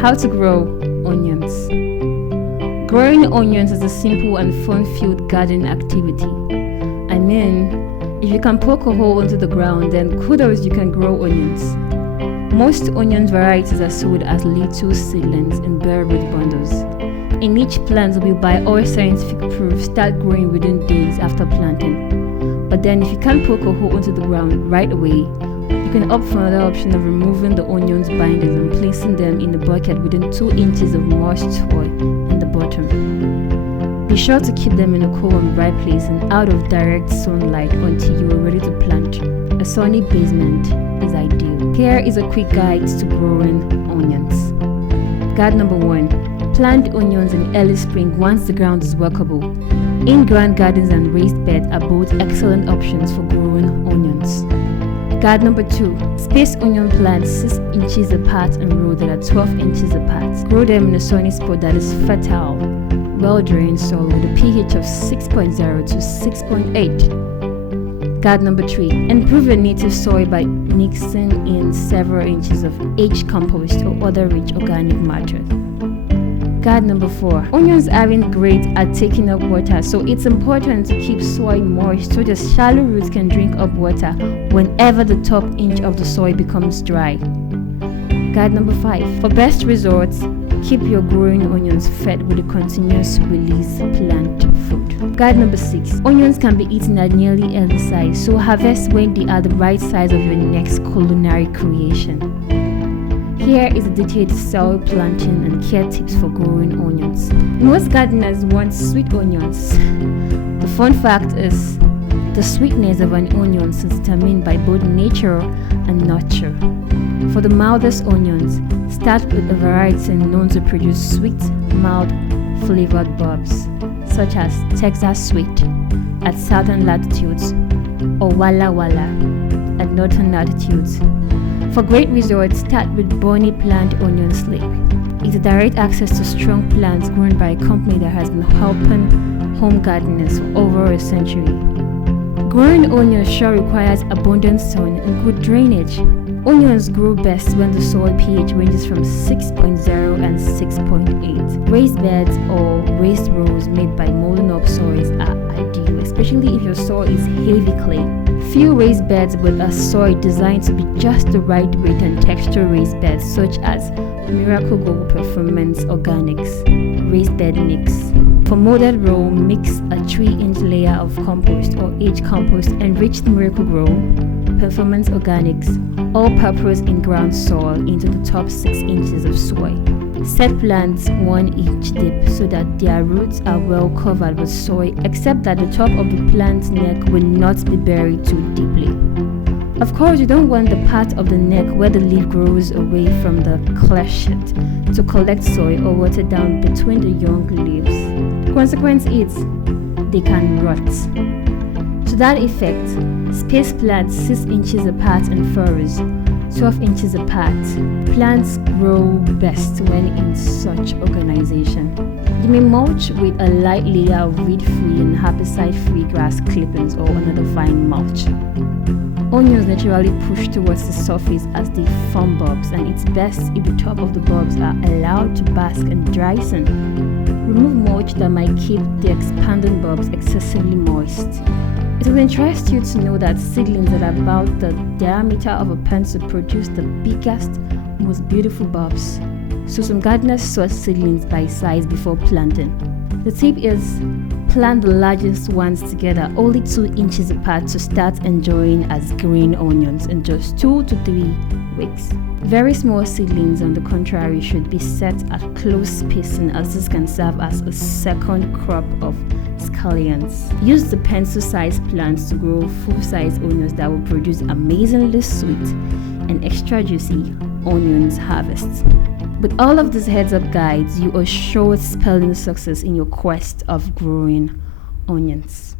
How to grow onions. Growing onions is a simple and fun-filled garden activity. I mean, if you can poke a hole into the ground, then kudos, you can grow onions. Most onion varieties are sold as little seedlings in bare root bundles. In each plant, we by all scientific proof start growing within days after planting. But then if you can't poke a hole into the ground right away, you can opt for another option of removing the onions binders and placing them in a bucket within 2 inches of moist soil in the bottom. Be sure to keep them in a cool and dry place and out of direct sunlight until you are ready to plant. A sunny basement is ideal. Here is a quick guide to growing onions. Guide number 1. Plant onions in early spring once the ground is workable. In-ground gardens and raised beds are both excellent options for growing onions. Guide number 2. Space onion plants 6 inches apart in rows that are 12 inches apart. Grow them in a sunny spot that is fertile, well-drained soil with a pH of 6.0 to 6.8. Guide number 3. Improve your native soil by mixing in several inches of aged compost or other rich organic matter. Guide number 4. Onions aren't great at taking up water, so it's important to keep soil moist so the shallow roots can drink up water whenever the top inch of the soil becomes dry. Guide number 5. For best results, keep your growing onions fed with a continuous release plant food. Guide number 6. Onions can be eaten at nearly any size, so harvest when they are the right size of your next culinary creation. Here is a detailed soil planting and care tips for growing onions. Most gardeners want sweet onions. The fun fact is, the sweetness of an onion is determined by both nature and nurture. For the mildest onions, start with a variety known to produce sweet, mild, flavored bulbs, such as Texas Sweet at southern latitudes or Walla Walla at northern latitudes. For great results, start with Bonnie Plant Onion Slip. It's a direct access to strong plants grown by a company that has been helping home gardeners for over a century. Growing onions sure requires abundant sun and good drainage. Onions grow best when the soil pH ranges from 6.0 and 6.8. Raised beds or raised rows made by molding up soils are ideal, especially if your soil is heavy clay. Few raised beds with a soil designed to be just the right weight and texture raised beds such as Miracle Grow Performance Organics raised bed mix. For molded row, mix a 3-inch layer of compost or aged compost enriched Miracle Grow Performance Organics all-purpose in-ground soil into the top 6 inches of soil. Set plants 1 inch deep so that their roots are well covered with soil, except that the top of the plant's neck will not be buried too deeply. Of course, you don't want the part of the neck where the leaf grows away from the cleft sheet to collect soil or water down between the young leaves. The consequence is they can rot. To that effect, space plants 6 inches apart in furrows, 12 inches apart. Plants grow best when in such organization. You may mulch with a light layer of weed-free and herbicide-free grass clippings or another fine mulch. Onions naturally push towards the surface as they form bulbs, and it's best if the top of the bulbs are allowed to bask in dry sun. Remove mulch that might keep the expanding bulbs excessively moist. It will interest you to know that seedlings that are about the diameter of a pencil produce the biggest, most beautiful bulbs. So some gardeners sort seedlings by size before planting. The tip is, plant the largest ones together only 2 inches apart to start enjoying as green onions in just 2 to 3 weeks. Very small seedlings, on the contrary, should be set at close spacing, as this can serve as a second crop of scallions. Use the pencil-sized plants to grow full-size onions that will produce amazingly sweet and extra juicy onions harvests. With all of these heads-up guides, you are sure spelling success in your quest of growing onions.